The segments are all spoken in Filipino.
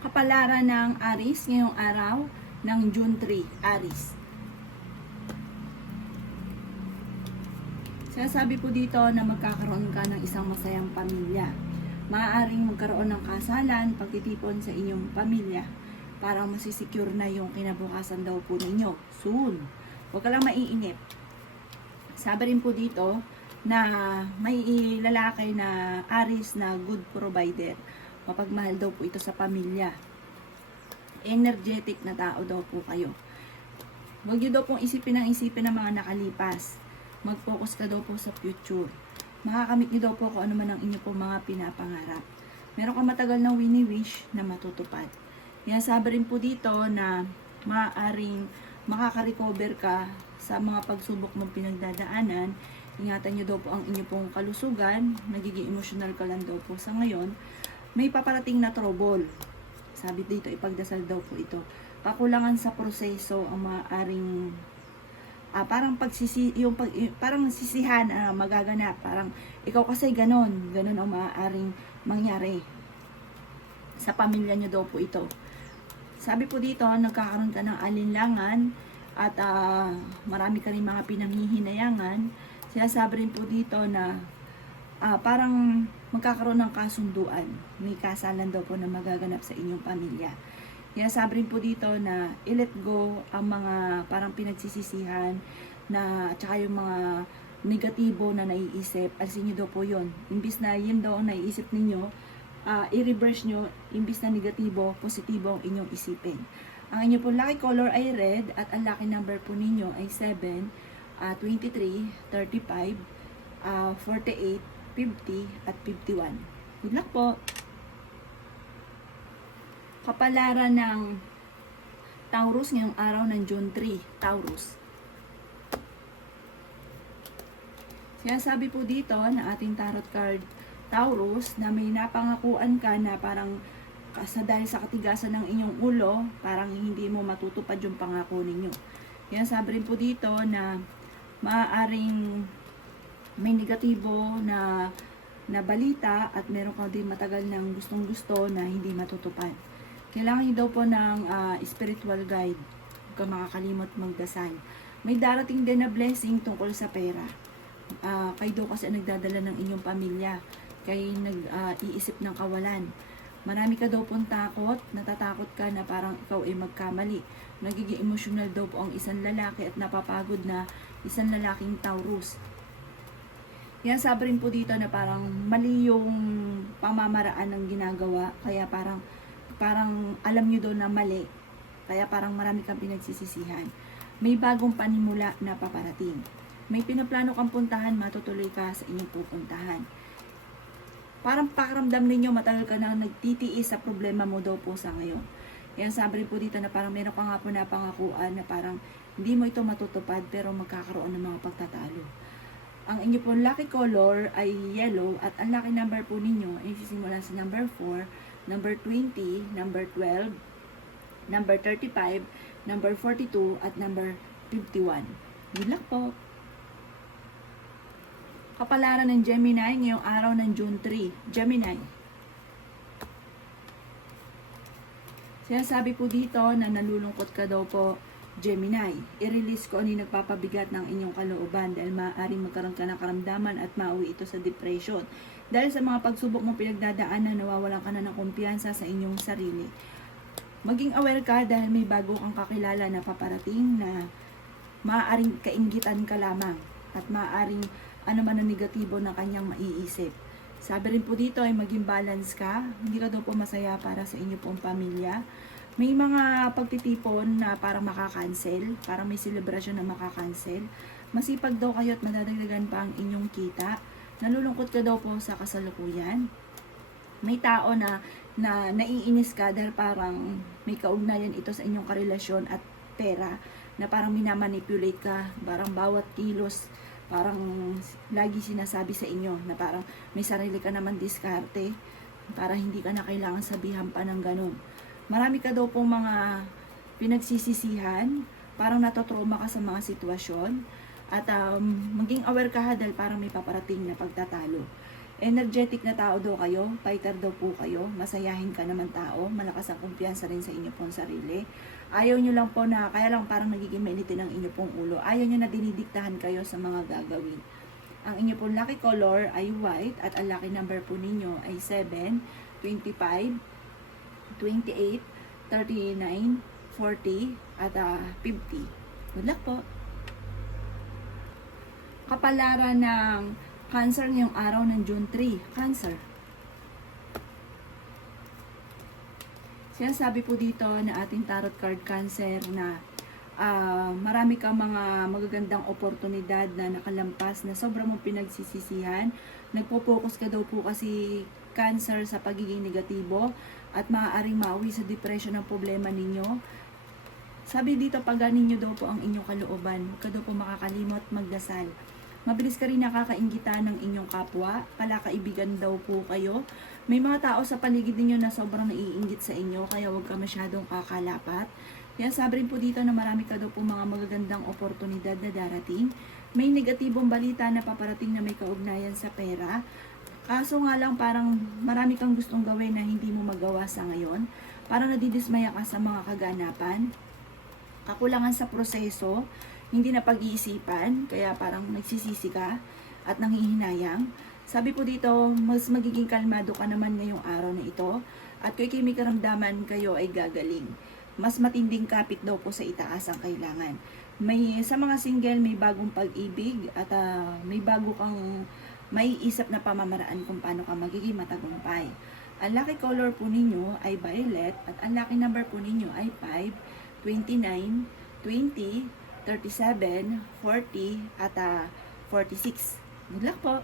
Kapalaran ng Aris ngayong araw ng June 3, Aris. Sinasabi po dito na magkakaroon ka ng isang masayang pamilya. Maaaring magkaroon ng kasalan, pagtitipon sa inyong pamilya para masisecure na yung kinabukasan daw po ninyo. Soon. Huwag ka lang maiinip. Sabi rin po dito na may lalaki na Aris na good provider. Mapagmahal daw po ito sa pamilya. Energetic na tao daw po kayo. Huwag nyo daw pong isipin ng mga nakalipas. Mag-focus ka daw po sa future. Makakamit nyo daw po kung ano man ang inyo pong mga pinapangarap. Meron ka matagal na wini-wish na matutupad. Kaya sabi rin po dito na maaaring makaka-recover ka sa mga pagsubok mong pinagdadaanan. Ingatan nyo daw po ang inyo pong kalusugan. Nagiging emotional ka lang daw po sa ngayon. May paparating na trouble. Sabi dito, ipagdasal daw po ito. Kakulangan sa proseso ang maaaring parang parang sisihan magaganap. Parang ikaw kasi ganon ang maaaring mangyari. Sa pamilya nyo daw po ito. Sabi po dito, nagkakaroon ka ng alinlangan at marami ka rin mga pinanghihinayangan. Sinasabi rin po dito na parang magkakaroon ng kasunduan. May kasalan daw po na magaganap sa inyong pamilya. Kaya sabi rin po dito na i-let go ang mga parang pinagsisisihan na tsaka yung mga negatibo na naiisip. Alisin nyo daw po yun. Imbis na yun daw ang naiisip ninyo, i-reverse nyo, imbis na negatibo, positibo ang inyong isipin. Ang inyong po lucky color ay red at ang lucky number po ninyo ay 7, 23, 35, 48, 50 at 51. Good luck po! Kapalaran ng Taurus ngayong araw ng June 3, Taurus. Sinasabi po dito na ating tarot card Taurus na may napangakuan ka na parang dahil sa katigasan ng inyong ulo, parang hindi mo matutupad yung pangako ninyo. Yan sabi rin po dito na maaaring may negatibo na balita at meron ka din matagal ng gustong-gusto na hindi matutupad. Kailangan nyo daw po ng spiritual guide. Huwag ka makakalimot magdasal. May darating din na blessing tungkol sa pera. Kayo daw kasi nagdadala ng inyong pamilya. Kayo nag-iisip ng kawalan. Marami ka daw pong takot, natatakot ka na parang ikaw ay magkamali. Nagiging emotional daw po ang isang lalaki at napapagod na isang lalaking Taurus. Yan sabi rin po dito na parang mali yung pamamaraan ng ginagawa. Kaya parang alam nyo daw na mali. Kaya parang marami kang pinagsisisihan. May bagong panimula na paparating. May pinaplano kang puntahan, matutuloy ka sa inyong pupuntahan. Parang pakiramdam ninyo matagal ka na nagtitiis sa problema mo daw po sa ngayon. Yan sabi rin po dito na parang meron ka nga po na pangakuan na parang hindi mo ito matutupad pero magkakaroon ng mga pagtatalo. Ang inyo po lucky color ay yellow at ang lucky number po ninyo ay sisimula sa number 4, number 20, number 12, number 35, number 42 at number 51. Good luck po! Kapalaran ng Gemini ngayong araw ng June 3. Gemini. Sinasabi po dito na nalulungkot ka daw po, Gemini. I-release ko ano yung nagpapabigat ng inyong kalooban dahil maaaring magkaroon ka ng karamdaman at mauwi ito sa depression. Dahil sa mga pagsubok mong pinagdadaanan, nawawalan ka na ng kumpiyansa sa inyong sarili. Maging aware ka dahil may bago kang kakilala na paparating na maaaring kainggitan ka lamang at maaaring ano man ang negatibo na kanyang maiisip. Sabi rin po dito ay maging balance ka. Hindi ka daw po masaya para sa inyo pong pamilya. May mga pagtitipon na parang makakancel, parang may celebration na makakancel. Masipag daw kayo at madadagdagan pa ang inyong kita. Nalulungkot ka daw po sa kasalukuyan. May tao na naiinis ka dahil parang may kaugnayan ito sa inyong karelasyon at pera na parang minamanipulate ka, parang bawat kilos parang lagi sinasabi sa inyo na parang may sarili ka naman diskarte para hindi ka na kailangan sabihan pa ng ganun. Marami ka daw pong mga pinagsisisihan, parang natotrauma ka sa mga sitwasyon at maging aware ka dahil parang may paparating na pagtatalo. Energetic na tao daw kayo, fighter daw po kayo, masayahin ka naman tao, malakas ang kumpiyansa rin sa inyo pong sarili. Ayaw nyo lang po na, kaya lang parang nagiging mainitin ang inyo pong ulo. Ayaw nyo na dinidiktahan kayo sa mga gagawin. Ang inyo pong lucky color ay white at ang lucky number po ninyo ay 7, 25, 28, 39, 40 at 50. Good luck po! Kapalaran ng Cancer ngayong araw ng June 3. Cancer. Sinasabi po dito na ating tarot card Cancer na marami kang mga magagandang oportunidad na nakalampas na sobrang mong pinagsisisihan. Nagpo-focus ka daw po kasi Cancer sa pagiging negatibo at maaaring mauwi sa depression ang problema ninyo. Sabi dito, paganin nyo daw po ang inyong kalooban. Huwag ka daw po makakalimot magdasal. Mabilis ka rin nakakainggitan ng inyong kapwa, palakaibigan daw po kayo. May mga tao sa paligid ninyo na sobrang naiinggit sa inyo, kaya huwag ka masyadong kakalapat. Kaya sabi rin po dito na marami ka daw po mga magagandang oportunidad na darating. May negatibong balita na paparating na may kaugnayan sa pera. Kaso nga lang parang marami kang gustong gawin na hindi mo magawa sa ngayon. Parang nadidismaya ka sa mga kaganapan. Kakulangan sa proseso, hindi na pag-iisipan, kaya parang nagsisisi ka at nanghihinayang. Sabi po dito, mas magiging kalmado ka naman ngayong araw na ito at kung may karamdaman kayo ay gagaling. Mas matinding kapit daw po sa itaas ang kailangan. Sa mga single, may bagong pag-ibig at may bago kang maiisip na pamamaraan kung paano ka magiging matagumpay. Ang lucky color po ninyo ay violet at ang lucky number po ninyo ay 5, 29, 20, 37, 40, at 46. Good luck po!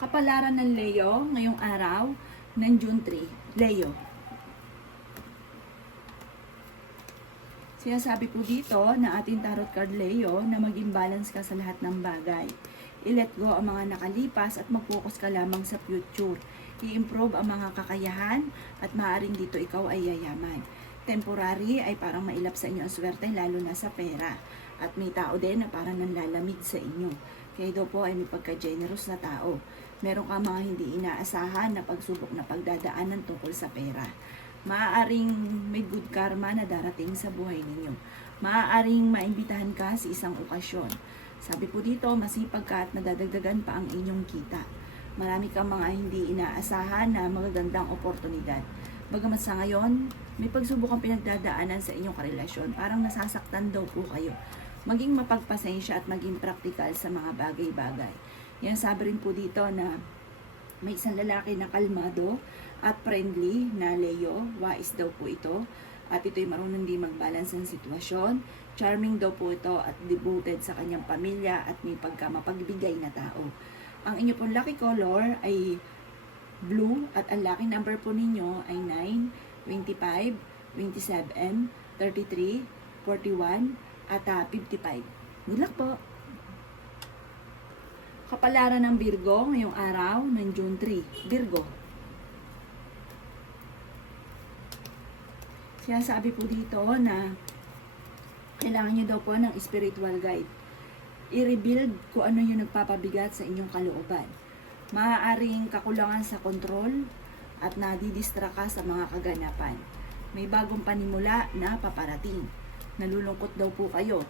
Kapalaran ng Leo ngayong araw ng June 3. Leo. Sinasabi po dito na ating tarot card Leo na maging balance ka sa lahat ng bagay. I-let go ang mga nakalipas at mag-focus ka lamang sa future. I-improve ang mga kakayahan at maaaring dito ikaw ay yayaman. Temporary ay parang mailap sa inyo ang swerte lalo na sa pera. At may tao din na parang nanlalamig sa inyo. Kaya daw po ay may pagka-generous na tao. Meron ka mga hindi inaasahan na pagsubok na pagdadaanan tungkol sa pera. Maaaring may good karma na darating sa buhay ninyo. Maaaring maimbitahan ka sa isang okasyon. Sabi po dito, masipag ka at nadadagdagan pa ang inyong kita. Marami kang mga hindi inaasahan na magagandang oportunidad. Bagamat sa ngayon, may pagsubok ang pinagdadaanan sa inyong karelasyon. Parang nasasaktan daw po kayo. Maging mapagpasensya at maging praktikal sa mga bagay-bagay. Yan sabi rin po dito na may isang lalaki na kalmado at friendly na Leo. Wais daw po ito. At ito'y marunong din mag-balance ng sitwasyon. Charming daw po ito at devoted sa kanyang pamilya at may pagkamapagbigay na tao. Ang inyo pong lucky color ay blue at ang lucky number po ninyo ay 9, 25, 27, 33, 41 at 55. Good luck po! Kapalaran ng Virgo ngayong araw ng June 3. Virgo. Sinasabi po dito na kailangan nyo daw po ng spiritual guide. I-rebuild kung ano yung nagpapabigat sa inyong kalooban. Maaaring kakulangan sa kontrol at nadidistra ka sa mga kaganapan. May bagong panimula na paparating. Nalulungkot daw po kayo.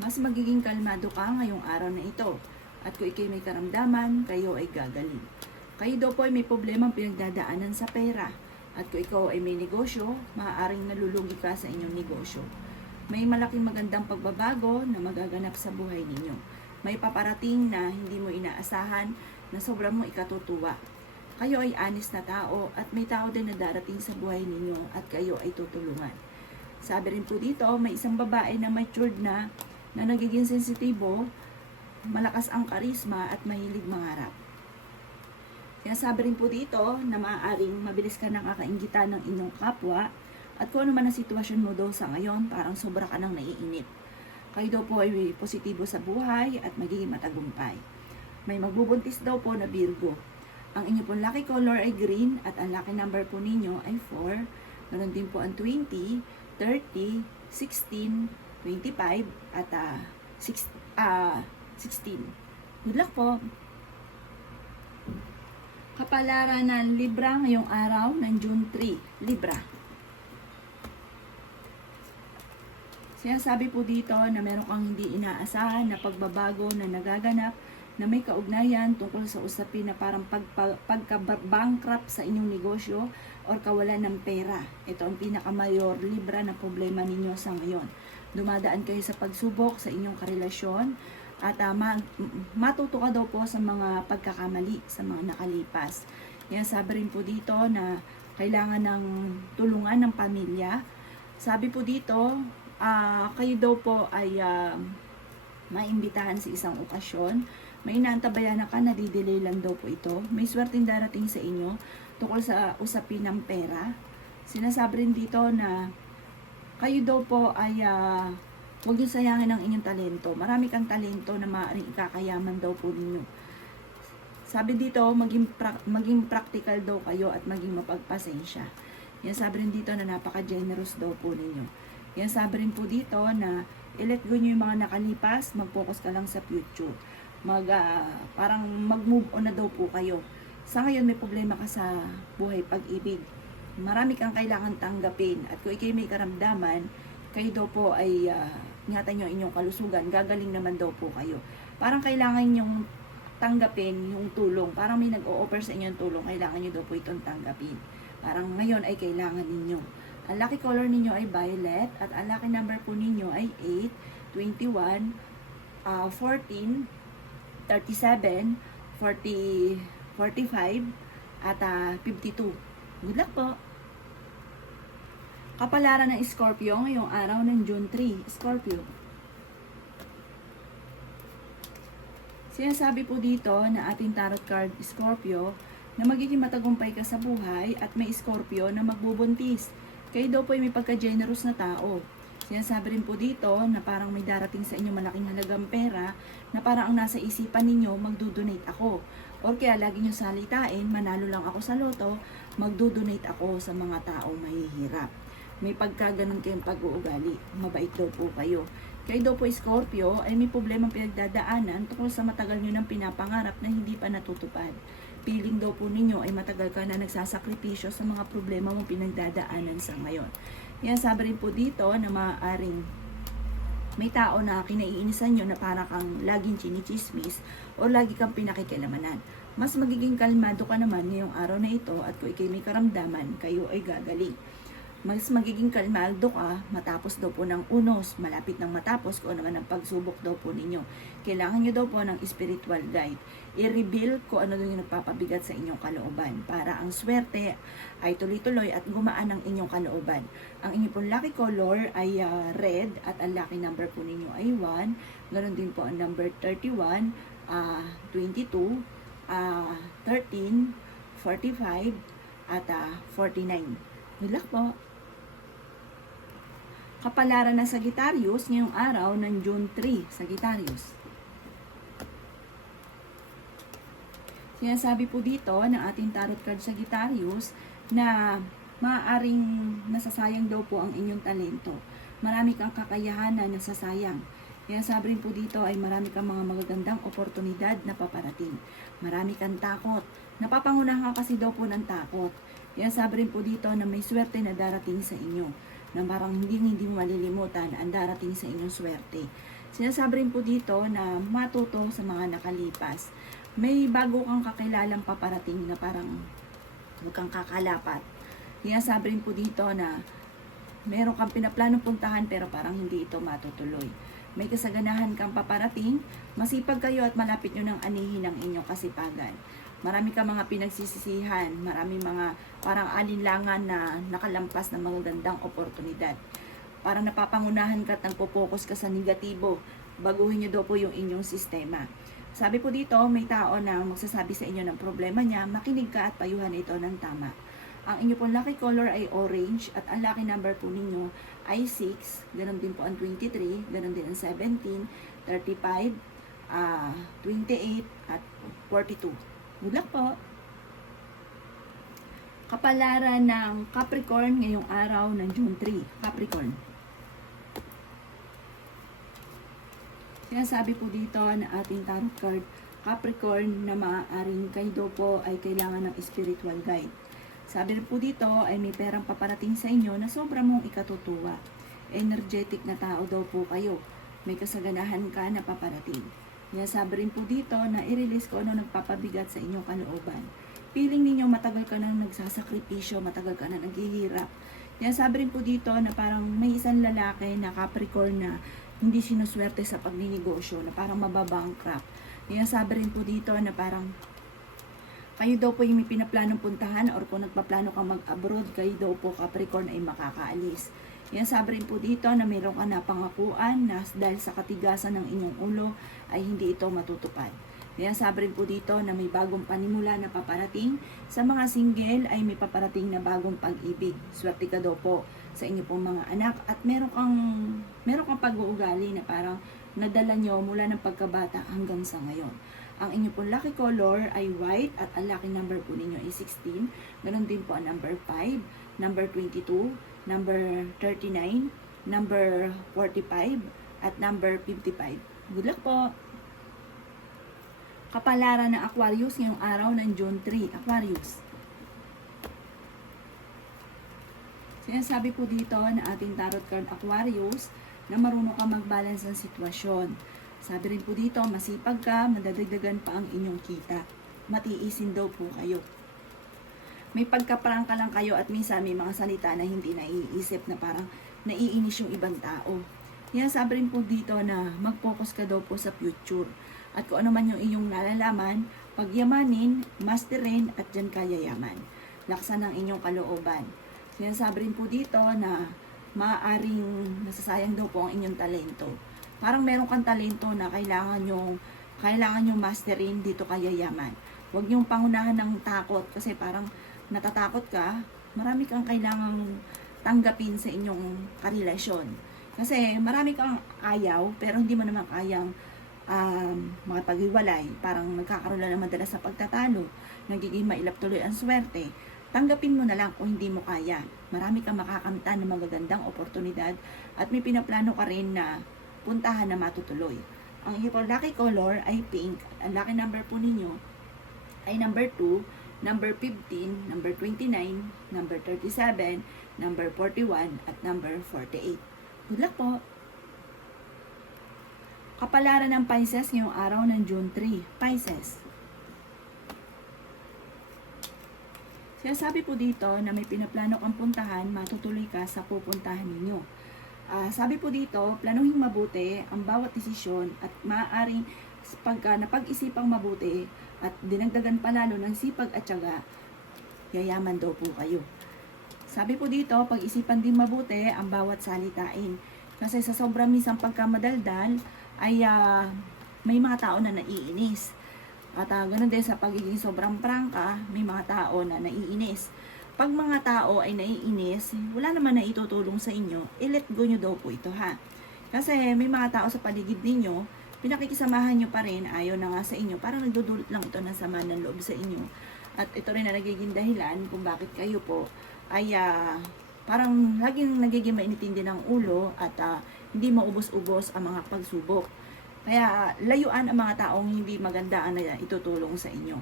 Mas magiging kalmado ka ngayong araw na ito. At kung ikay may karamdaman, kayo ay gagaling. Kayo daw po ay may problemang pinagdadaanan sa pera. At kung ikaw ay may negosyo, maaaring nalulugi ka sa inyong negosyo. May malaking magandang pagbabago na magaganap sa buhay ninyo. May paparating na hindi mo inaasahan na sobrang mo ikatutuwa. Kayo ay honest na tao at may tao din na darating sa buhay ninyo at kayo ay tutulungan. Sabi rin po dito, may isang babae na matured na nagiging sensitibo, malakas ang karisma at mahilig mangarap. Kaya sabi rin po dito na maaaring mabilis ka nakakainggitan ng inyong kapwa at kung ano man ang sitwasyon mo daw sa ngayon, parang sobra ka nang naiinip. Kayo daw po ay positibo sa buhay at magiging matagumpay. May magbubuntis daw po na Virgo. Ang inyo pong lucky color ay green at ang lucky number po ninyo ay 4. Meron din po ang 20, 30, 16, 25 at 16. Good luck po! Kapalaran ng Libra ngayong araw ng June 3. Libra. Sinasabi po dito na meron kang hindi inaasahan na pagbabago na nagaganap na may kaugnayan tungkol sa usapin na parang pagka-bankrupt sa inyong negosyo or kawalan ng pera. Ito ang pinakamayor Libra na problema ninyo sa ngayon. Dumadaan kayo sa pagsubok sa inyong karelasyon at matuto ka daw po sa mga pagkakamali, sa mga nakalipas. Yan, sabi rin po dito na kailangan ng tulungan ng pamilya. Sabi po dito, kayo daw po ay maimbitahan sa isang okasyon. May inaantabayanan ka, nadidelay lang daw po ito. May swerteng darating sa inyo tungkol sa usapin ng pera. Sinasabi rin dito na kayo daw po ay huwag niyo sayangin ang inyong talento. Marami kang talento na maaaring ikakayaman daw po ninyo. Sabi dito, maging practical daw kayo at maging mapagpasensya. Yan, sabi rin dito na napaka-generous daw po ninyo. Yan, sabi rin po dito na i-let go nyo yung mga nakalipas, mag-focus ka lang sa future. Parang mag-move on na daw po kayo. Sa ngayon may problema ka sa buhay pag-ibig. Marami kang kailangan tanggapin. At kung ikay may karamdaman, kayo daw po ay ingatan nyo inyong kalusugan, gagaling naman daw po kayo. Parang kailangan nyong tanggapin yung tulong. Parang may nag-o-offer sa inyo yung tulong, kailangan nyo daw po itong tanggapin. Parang ngayon ay kailangan ninyo. Ang lucky color ninyo ay violet at ang lucky number po ninyo ay 8, 21, 14, 37, 40, 45, at 52. Good luck po! Kapalaran ng Scorpio ngayong araw ng June 3. Scorpio. Sinasabi po dito na ating tarot card Scorpio na magiging matagumpay ka sa buhay at may Scorpio na magbubuntis. Kayo daw po ay may pagka-generous na tao. Sinasabi rin po dito na parang may darating sa inyo malaking halagang pera na parang ang nasa isipan ninyo, magdodonate ako. Or kaya lagi nyo salitain, manalo lang ako sa loto, magdodonate ako sa mga taong mahihirap. May pagkaganon kayong pag-uugali. Mabait daw po kayo. Kayo daw po Scorpio ay may problemang pinagdadaanan tungkol sa matagal nyo ng pinapangarap na hindi pa natutupad. Piling daw po ninyo ay matagal ka na nagsasakripisyo sa mga problema mong pinagdadaanan sa ngayon. Yan, sabi rin po dito na maaaring may tao na kinaiinisan nyo na para kang laging chinichismis o lagi kang pinakikilamanan. Mas magiging kalmado ka naman ngayong araw na ito at kung ikay may karamdaman, kayo ay gagaling. Mas magiging kalmado ka matapos daw po ng unos, malapit ng matapos kung ano naman ang pagsubok daw po ninyo. Kailangan nyo daw po ng spiritual guide. I-reveal kung ano yung nagpapabigat sa inyong kalooban para ang swerte ay tuloy-tuloy at gumaan ang inyong kalooban. Ang inyong pong lucky color ay red at ang lucky number po ninyo ay 1. Ganon din po ang number 31, 22, 13, 45, at 49. Good luck po! Kapalaran ng Sagittarius ngayong araw ng June 3. Sagittarius. Sinasabi po dito ng ating tarot card Sagittarius na maaaring nasasayang daw po ang inyong talento. Marami kang kakayahan na nasasayang. Sinasabi rin po dito ay marami kang mga magagandang oportunidad na paparating. Marami kang takot. Napapangunahan kasi daw po ng takot. Sinasabi rin po dito na may swerte na darating sa inyo. Na parang hindi mo malilimutan ang darating sa inyong swerte. Sinasabi rin po dito na matuto sa mga nakalipas. May bago kang kakilalang paparating na parang huwag kang kakalapat. Sinasabi rin po dito na meron kang pinaplanong puntahan pero parang hindi ito matutuloy. May kasaganahan kang paparating, masipag kayo at malapit nyo ng anihin ang inyong kasipagan. Marami ka mga pinagsisisihan, marami mga parang alinlangan na nakalampas ng magagandang oportunidad. Parang napapangunahan ka at nagpo-focus ka sa negatibo, baguhin nyo daw po yung inyong sistema. Sabi po dito, may tao na magsasabi sa inyo ng problema niya, makinig ka at payuhan ito ng tama. Ang inyo pong lucky color ay orange at ang lucky number po ninyo ay 6, ganun din po ang 23, ganun din ang 17, 35, 28 at 42. Good luck po! Kapalaran ng Capricorn ngayong araw ng June 3. Capricorn. Sinasabi po dito na ating tarot card Capricorn na maaaring kayo daw po ay kailangan ng spiritual guide. Sabi rin po dito ay may perang paparating sa inyo na sobra mong ikatutuwa. Energetic na tao daw po kayo. May kasaganahan ka na paparating. Kaya sabi rin po dito na i-release ko ano nagpapabigat sa inyong kalooban. Feeling ninyo matagal ka nang nagsasakripisyo, matagal ka na naghihirap. Kaya sabi rin po dito na parang may isang lalaki na Capricorn na hindi sinuswerte sa pagninegosyo, na parang mababankrupt. Kaya sabi rin po dito na parang kayo daw po yung may pinaplanong puntahan or kung nagpaplano ka mag-abroad, kayo daw po Capricorn ay makakaalis. Yan sabi rin po dito na mayroon ka na pangakuan na dahil sa katigasan ng inyong ulo ay hindi ito matutupad. Yan sabi rin po dito na may bagong panimula na paparating. Sa mga single ay may paparating na bagong pag-ibig. Swerte ka daw po sa inyo pong mga anak at meron kang pag-uugali na parang nadala nyo mula ng pagkabata hanggang sa ngayon. Ang inyo pong lucky color ay white at ang lucky number po ninyo ay 16. Ganon din po ang number 5, number 22, number 39, number 45, at number 55. Good luck po! Kapalaran ng Aquarius ngayong araw ng June 3. Aquarius. Sinasabi po dito na ating tarot card Aquarius na marunong ka mag-balance ng sitwasyon. Sabi rin po dito, masipag ka, madadagdagan pa ang inyong kita. Matiisin daw po kayo. May pagkaprangka lang kayo at minsan may mga salita na hindi naiisip na parang naiinis yung ibang tao. Yan sabi rin po dito na mag-focus ka daw po sa future. At kung ano man yung iyong nalalaman, pagyamanin, masterin at dyan ka yayaman. Laksan ng inyong kalooban. Sinasabi rin po dito na maaaring nasasayang daw po ang inyong talento. Parang meron kang talento na kailangan yung masterin dito ka yayaman. Huwag niyong pangunahan ng takot kasi parang natatakot ka, marami kang kailangang tanggapin sa inyong karelasyon. Kasi marami kang ayaw pero hindi mo naman kayang makapaghiwalay. Parang nagkakaroon lang naman madalas sa pagtatalo. Nagiging mailap tuloy ang swerte. Tanggapin mo na lang kung hindi mo kaya. Marami kang makakamtan ng magagandang oportunidad at may pinaplano ka rin na puntahan na matutuloy. Ang iyong lucky color ay pink. Ang lucky number po ninyo ay number 2, number 15, number 29, number 37, number 41, at number 48. Good luck po! Kapalaran ng Pisces ngayong araw ng June 3. Pisces. Sinasabi po dito na may pinaplano kang puntahan, matutuloy ka sa pupuntahan ninyo. Sabi po dito, planuhin mabuti ang bawat desisyon at maaaring pagka napag-isipang mabuti at dinagdagan palalo ng sipag at tiyaga, yayaman daw po kayo. Sabi po dito, pag-isipan din mabuti ang bawat salitain. Kasi sa sobrang misang pagkamadaldal, ay may mga tao na naiinis. At ganun din sa pagiging sobrang prangka, may mga tao na naiinis. Pag mga tao ay naiinis, wala naman na itutulong sa inyo, i-let go nyo daw po ito ha. Kasi may mga tao sa paligid ninyo, pinakikisamahan nyo pa rin, ayaw na nga sa inyo, parang nagdudulot lang ito ng sama ng loob sa inyo. At ito rin na nagiging dahilan kung bakit kayo po ay parang laging nagiging mainitindi ng ulo at hindi maubos-ubos ang mga pagsubok. Kaya layuan ang mga taong hindi maganda ang itutulong sa inyo.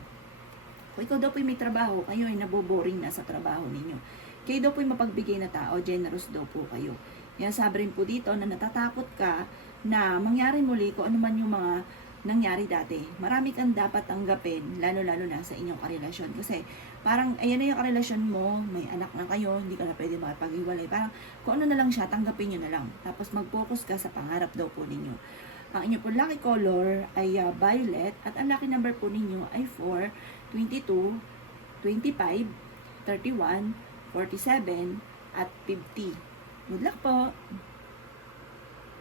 Kung ikaw daw po'y may trabaho, kayo ay naboboring na sa trabaho ninyo. Kayo daw po'y mapagbigay na tao, generous daw po kayo. Yan sabi rin po dito na natatakot ka na mangyari muli kung ano man yung mga nangyari dati. Marami kang dapat tanggapin, lalo-lalo na sa inyong karelasyon. Kasi parang ayan na yung karelasyon mo, may anak na kayo, hindi ka na pwede makipag-iwalay. Parang kung ano na lang siya, tanggapin nyo na lang. Tapos mag-focus ka sa pangarap daw po ninyo. Ang inyo po lucky color ay violet at ang lucky number po ninyo ay 4, 22, 25, 31, 47, at 50. Good luck po!